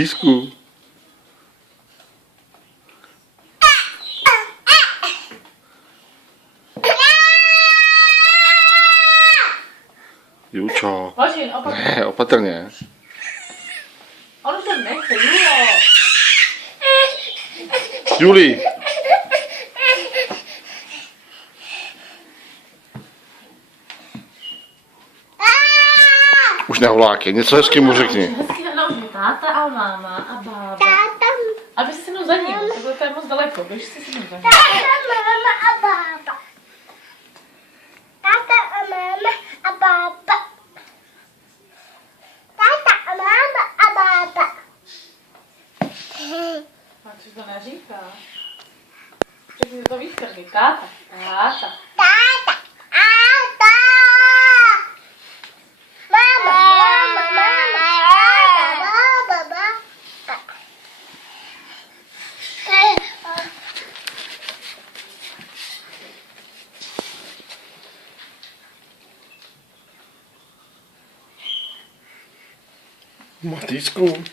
Matýsku. Julčo. Hořin, opatrně. Ne, opatrně. On to nechce, Julo. Juli. Už nehulákej, něco hezky mu řekni. Hezky na nohy, táta a máma a bába. A běž si se mnou za ním, to je moc daleko, běž si se mnou za ním. Máma a bába. Táta a máma a bába. Táta a máma a bába. A což to neříká? Řekni to víc, krky. Táta, táta. Táta a táta. Máma, máma, máma, bába, bába. Matýsku.